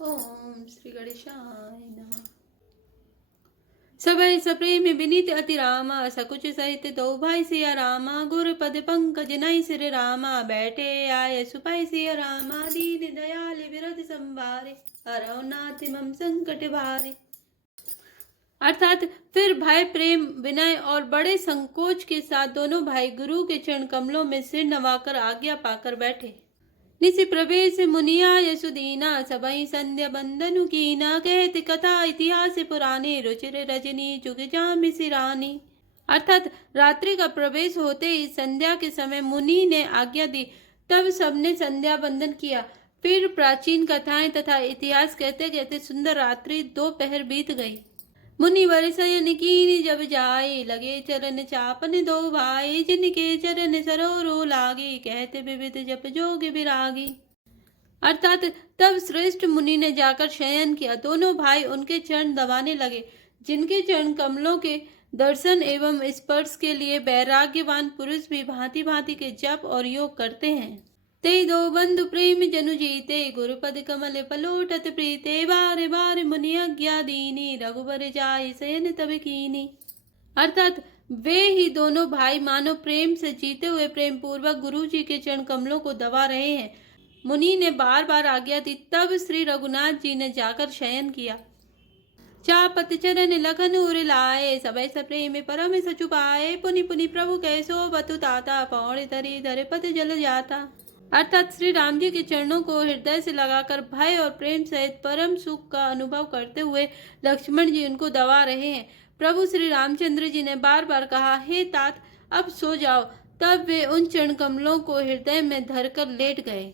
ओम श्री गणेशाय नमः। सबय सप्रेम विनीत अति रामा, सकुच सहित दो भाई सिया रामा। गुर पद पंकज नई सिर रामा, बैठे आय सुपाई सिया रामा। दीन दयाल विरध संभारे, हरौ नाथ मम संकट भारे। अर्थात फिर भाई प्रेम विनय और बड़े संकोच के साथ दोनों भाई गुरु के चरण कमलों में सिर नवाकर आज्ञा पाकर बैठे। निसि प्रवेश मुनिया यशुदीना, सबई संध्या बंदनु कीना। कहते कथा इतिहास पुराने, रुचिर रजनी जुग जामि सिरानी। अर्थात रात्रि का प्रवेश होते ही संध्या के समय मुनि ने आज्ञा दी। तब सबने संध्या बंदन किया। फिर प्राचीन कथाएं तथा इतिहास कहते कहते सुंदर रात्रि दोपहर बीत गई। मुनि वर शयन कीनि जब जाए, लगे चरण चापन दो भाई। जिनके चरण सरोरो लागे, कहते विविध जप जोग विरागी। अर्थात तब श्रेष्ठ मुनि ने जाकर शयन किया। दोनों भाई उनके चरण दबाने लगे। जिनके चरण कमलों के दर्शन एवं स्पर्श के लिए वैराग्यवान पुरुष भी भांति भांति के जप और योग करते हैं। ते दो बंधु प्रेम जनु जीते, गुरुपद कमल पलोटत प्रीते। बारे बारे मुनि आज्ञा दीनी, रघुबर जाय शयन तब कीनी। अर्थात वे ही दोनों भाई मानो प्रेम से जीते हुए प्रेम पूर्वक गुरु जी के चरण कमलों को दबा रहे हैं। मुनि ने बार बार आज्ञा दी। तब श्री रघुनाथ जी ने जाकर शयन किया। चापत चरण लखन उर लाए, सबय सप्रेम परम सचुपाए। पुनि पुनि प्रभु कैसो बतु ताता, पौड़ धरी धरे पद जल जाता। अर्थात श्री राम जी के चरणों को हृदय से लगाकर भय और प्रेम सहित परम सुख का अनुभव करते हुए लक्ष्मण जी उनको दबा रहे हैं। प्रभु श्री रामचंद्र जी ने बार बार कहा, हे तात अब सो जाओ। तब वे उन चरण कमलों को हृदय में धरकर लेट गए।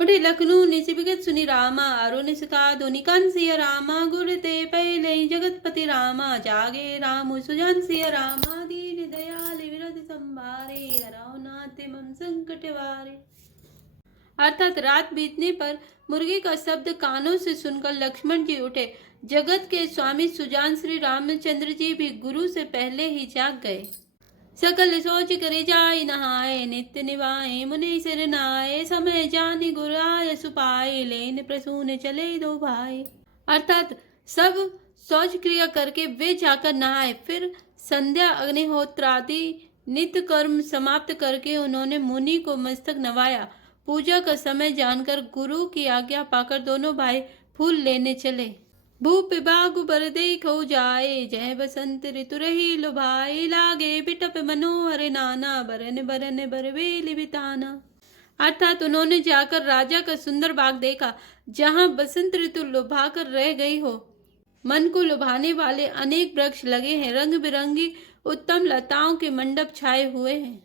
उठे लखनऊ निशिविगत सुनि रामा, अरुण सिका धुनि कंसिया रामा। गुर ते पहले जगतपति रामा, जागे राम सुजान सिया रामा। दीन दयाल विरध संभारे, हरौ नाथ मम संकट वारे। अर्थात रात बीतने पर मुर्गी का शब्द कानों से सुनकर लक्ष्मण जी उठे। जगत के स्वामी सुजान श्री रामचंद्र जी भी गुरु से पहले ही जाग गए। सकल सोच करे जाय नहाए, नित्य निभाए मुनि सिर नाए। समय जानी गुर आय सुपाए, लेन प्रसून चले दो भाई। अर्थात सब शौच क्रिया करके वे जाकर नहाए। फिर संध्या अग्निहोत्रादि नित्य कर्म समाप्त करके उन्होंने मुनि को मस्तक नवाया। पूजा का समय जानकर गुरु की आज्ञा पाकर दोनों भाई फूल लेने चले। भूप बागु बर देखो जाए, जय बसंत ऋतु रही लुभाए। लागे बिटप मनोहर नाना, बरन बरन बरबेली बिताना। अर्थात उन्होंने जाकर राजा का सुंदर बाग देखा, जहाँ बसंत ऋतु लुभा कर रह गई हो। मन को लुभाने वाले अनेक वृक्ष लगे हैं। रंग बिरंगी उत्तम लताओं के मंडप छाए हुए हैं।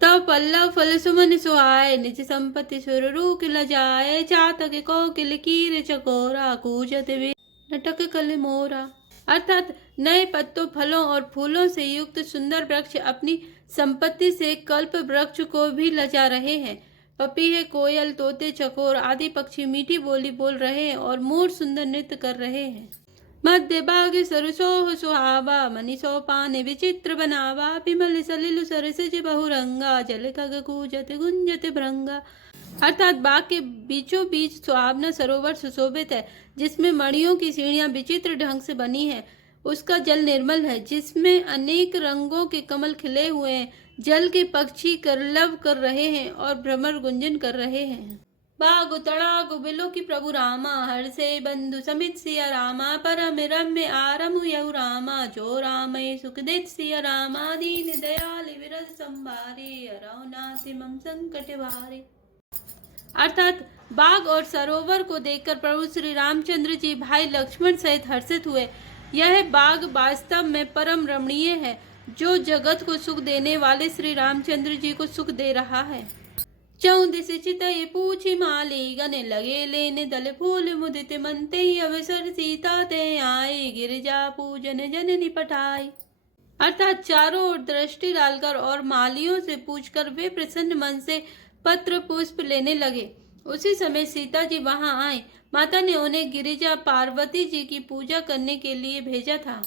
तब पल्लव फल सुमन सुहाए, निज संपत्ति सुर रूक ल जाए। चातक कोकिल कीर चकोरा, कूजत वे नटक कल मोरा। अर्थात नए पत्तों फलों और फूलों से युक्त सुंदर वृक्ष अपनी संपत्ति से कल्प वृक्ष को भी लजा रहे हैं। पपीहे कोयल तोते चकोर आदि पक्षी मीठी बोली बोल रहे हैं और मोर सुंदर नृत्य कर रहे हैं। मध्य बाग सरसोह सुहावा, मनि सोपान विचित्र बनावा। विमल सलिल सरसिज बहुरंगा, जल खग कूजत गुंजत भृंगा। अर्थात बाग के बीचों बीच सुहावना सरोवर सुशोभित है, जिसमें मणियों की सीढ़ियां विचित्र ढंग से बनी है। उसका जल निर्मल है, जिसमें अनेक रंगों के कमल खिले हुए हैं। जल के पक्षी करलव कर रहे हैं और भ्रमर गुंजन कर रहे हैं। बागु तड़ागु बिलो की प्रभु रामा, हर से बंधु समित सिया रामा। परम रम्य आरमु यहु रामा, जो रामय सुख देत सिया रामा। दीन दयाल विरध संभारे, हरौ नाथ मम संकट भारे। अर्थात बाग और सरोवर को देखकर प्रभु श्री रामचंद्र जी भाई लक्ष्मण सहित हर्षित हुए। यह बाग वास्तव में परम रमणीय है, जो जगत को सुख देने वाले श्री रामचंद्र जी को सुख दे रहा है। चौदिस चितय पूछी माली, गने लगे लेने दल फूल मुदित मनते। अवसर सीता ते आए, गिरजा पूजन जननी पठाई। अर्थात चारों ओर दृष्टि डालकर और मालियों से पूछकर वे प्रसन्न मन से पत्र पुष्प लेने लगे। उसी समय सीता जी वहां आए। माता ने उन्हें गिरिजा पार्वती जी की पूजा करने के लिए भेजा था।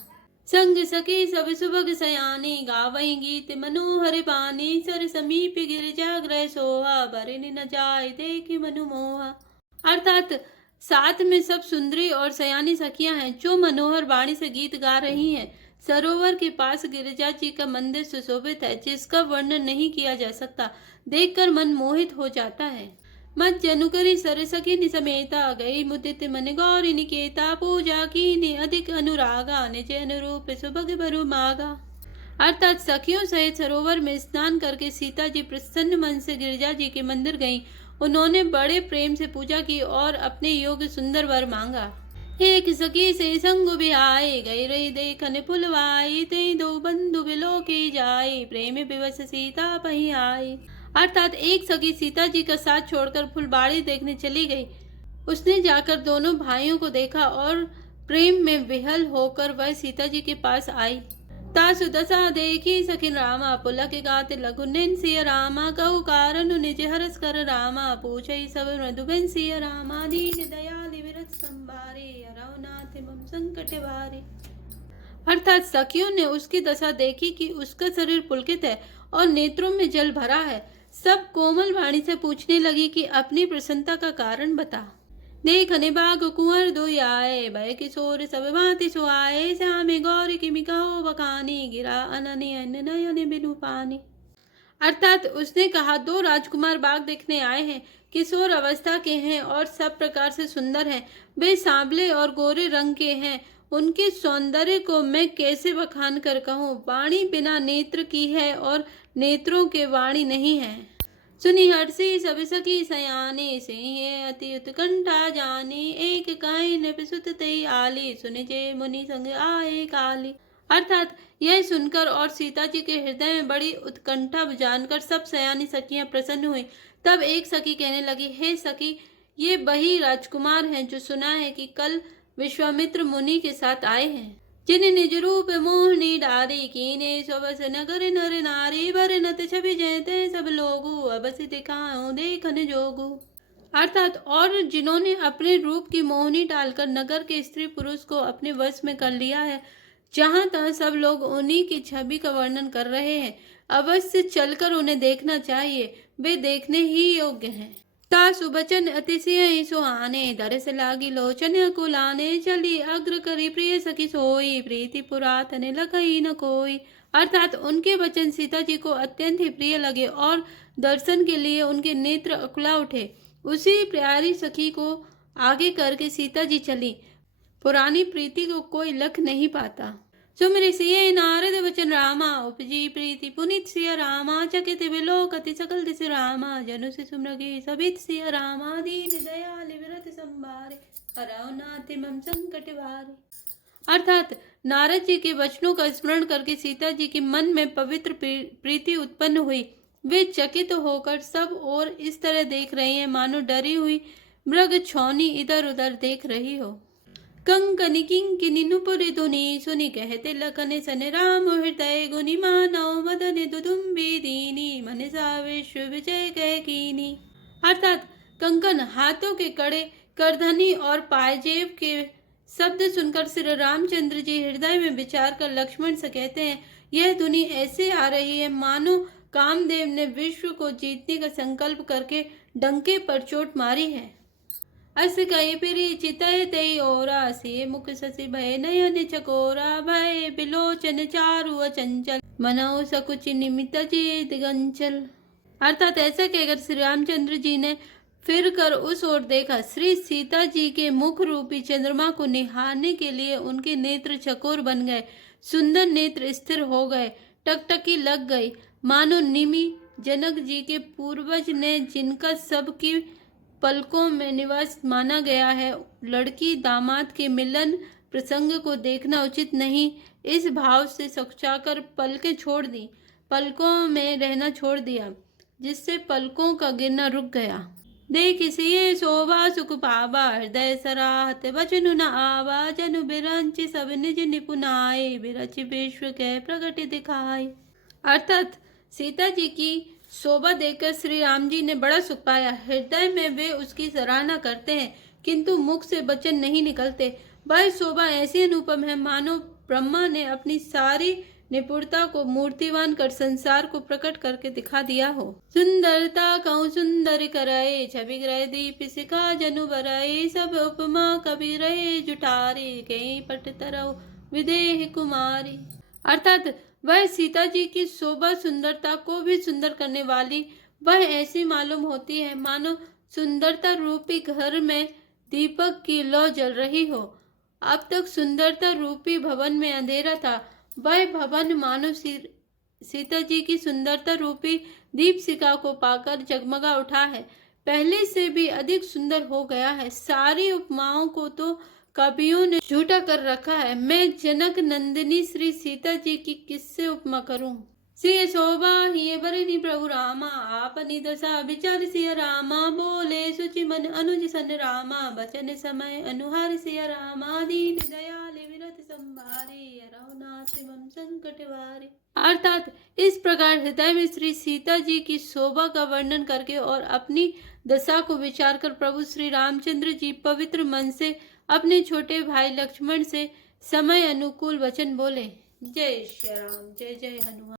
संग सखी सब सुभग सयानी, गावहीं गीत मनोहर बानी। सर समीप गिरिजा ग्रह सोहा, बरन न जाय देखि मनु मोहा। अर्थात साथ में सब सुंदरी और सयानी सखियां हैं जो मनोहर वाणी से गीत गा रही हैं। सरोवर के पास गिरिजा जी का मंदिर सुशोभित है, जिसका वर्णन नहीं किया जा सकता। देखकर मन मोहित हो जाता है। मत जनुकरी सरसखी निसमेता गई मुदित मन गौरी निकेता पूजा की अधिक अनुरागा निज अनुरूप सुभग बरु मागा। अर्थात सखियों सहित सरोवर में स्नान करके सीता जी प्रसन्न मन से गिरिजा जी के मंदिर गईं। उन्होंने बड़े प्रेम से पूजा की और अपने योग्य सुंदर वर मांगा। एक सखी से संग बिहाई गई रही देखन पुलवाई ते दो बंधु बिलो की जाई प्रेम विवश सीता पही आई। अर्थात एक सखी सीता जी का साथ छोड़कर फुलबाड़ी देखने चली गई। उसने जाकर दोनों भाइयों को देखा और प्रेम में विहल होकर वह सीता जी के पास आई। तासु दशा देखी सखिन रामा पुलक गाते लघुनिन सिय रामा कहु कारण निज हरस कर रामा पूछई सब मृदुबेन सिय रामा दीन दयाल विरत संभारे अरवनाथ मम संकट वारे। अर्थात सखियों ने उसकी दशा देखी कि उसका शरीर पुलकित है और नेत्रों में जल भरा है। सब कोमल वाणी से पूछने लगी कि अपनी प्रसन्नता का कारण बता। देखने बाग कुंवर दो आए भय किशोर सब भांति सुहाए श्यामे गौरी किमि कहो बखानी गिरा अननि अन्न नयन बिनु पानी। अर्थात उसने कहा, दो राजकुमार बाग देखने आए हैं, किशोर अवस्था के हैं और सब प्रकार से सुंदर हैं। वे सांवले और गोरे रंग के हैं। उनके सौंदर्य को मैं कैसे बखान कर कहूँ। वाणी बिना नेत्र की है और नेत्रों के वाणी नहीं है। सुनी हर्षी सब सखी सयाने सिंह अति उत्कंठा जानी एक कहीं न पिसुत तई आली सुनि जे मुनि संग आए काली। अर्थात यह सुनकर और सीता जी के हृदय में बड़ी उत्कंठा जानकर सब सयानी सखियां प्रसन्न हुई। तब एक सखी कहने लगी, हे सखी, ये वही राजकुमार हैं जो सुना है कि कल विश्वामित्र मुनि के साथ आए हैं, जिन्हें निज रूप मोहनी डारी कीने स्वबस नगर नर नारी बर नत छवि जयते सब लोगु अबस दिखाओ देखन जोगु। अर्थात और जिन्होंने अपने रूप की मोहनी डालकर नगर के स्त्री पुरुष को अपने वश में कर लिया है, जहां तहां सब लोग उन्हीं की छवि का वर्णन कर रहे हैं। अवश्य चलकर उन्हें देखना चाहिए, वे देखने ही योग्य हैं। तासु बचन अतिशय सुहाने दरस लागी लोचन अकुलाने चली अग्र करी प्रिय सखी सोई प्रीति पुरातन लखई न कोई। अर्थात उनके वचन सीता जी को अत्यंत ही प्रिय लगे और दर्शन के लिए उनके नेत्र अकुला उठे। उसी प्यारी सखी को आगे करके सीता जी चली। पुरानी प्रीति को कोई लख नहीं पाता। सुमरि सिय नारद वचन रामा उपजी प्रीति पुनित सिय रामा चकित विलोकति सकल दिस रामा जनु से सुमरगी सबित सिय रामा दीन दयाल विरत संभारे अरवनाथ मम संकट वारे। अर्थात नारद जी के वचनों का स्मरण करके सीता जी के मन में पवित्र प्रीति उत्पन्न हुई। वे चकित होकर सब ओर इस तरह देख रहे हैं मानो डरी हुई मृग छौनी इधर उधर देख रही हो। कंकनि किंकिनि नुपुर धुनि सुनि कहते लखन सन राम हृदय गुनि मानव मदन दुदुम्बी दीनी मनसा विश्व विजय कह कीनी। अर्थात कंकन, हाथों के कड़े, करधनी और पायजेब के शब्द सुनकर श्री रामचंद्र जी हृदय में विचार कर लक्ष्मण से कहते हैं, यह धुनि ऐसे आ रही है मानो कामदेव ने विश्व को जीतने का संकल्प करके डंके पर चोट मारी है। अस कई पिरी चितय तय ओरा से मुख शशि भय नयन चकोरा भय बिलोचन चारु अचंचल मनौ सकुच निमित चेत गंचल। अर्थात ऐसा कहकर श्री रामचंद्र जी ने फिर कर उस ओर देखा। श्री सीता जी के मुख रूपी चंद्रमा को निहारने के लिए उनके नेत्र चकोर बन गए, सुंदर नेत्र स्थिर हो गए, टकटकी लग गई, मानो निमि जनक जी के पूर्वज ने जिनका सबकी पलकों में निवास माना गया है। लड़की दामाद के मिलन प्रसंग को देखना उचित नहीं, इस भाव से सकुचाकर पलकें छोड़ दी, पलकों में रहना छोड़ दिया, जिससे पलकों का गिरना रुक गया। देख सिए शोभा सुख पावा हृदय सराहत वचनु न आवा जनु बिरंच सब निज निपुनाए बिरच विश्व के प्रगट दिखाए। अर्थात सीता जी की शोभा देखकर श्री राम जी ने बड़ा सुख पाया। हृदय में वे उसकी सराहना करते हैं, किंतु मुख से वचन नहीं निकलते। वह शोभा ऐसी अनुपम है मानो ब्रह्मा ने अपनी सारी निपुणता को मूर्तिवान कर संसार को प्रकट करके दिखा दिया हो। सुंदरता कहूँ सुंदर कराए, छवि ग्रह दीप सिखा जनु बराए, सब उपमा कवि रहे जुटारे, कहीं पट तरव विदेह कुमारी। अर्थात वह सीता जी की शोभा सुंदरता को भी सुंदर करने वाली वह ऐसी मालूम होती है मानो सुंदरता रूपी घर में दीपक की लौ जल रही हो। अब तक सुंदरता रूपी भवन में अंधेरा था, वह भवन मानो सीता जी की सुंदरता रूपी दीपशिखा को पाकर जगमगा उठा है, पहले से भी अधिक सुंदर हो गया है। सारी उपमाओं को तो कवियों ने झूठा कर रखा है, मैं जनक नंदिनी श्री सीता जी की किससे उपमा करूं। सिय शोभा हिय बरनी प्रभु रामा, आपनी दशा विचार सिय रामा, बोले सुचि मन अनुज सन रामा, बचन समय अनुहार सिय रामा, दीन दयाल विरत संभारे, रघुनाथ मम संकट वारे। अर्थात इस प्रकार हृदय में श्री सीता जी की शोभा का वर्णन करके और अपनी दशा को विचार कर प्रभु श्री रामचंद्र जी पवित्र मन से अपने छोटे भाई लक्ष्मण से समय अनुकूल वचन बोले। जय श्री राम, जय जय हनुमान।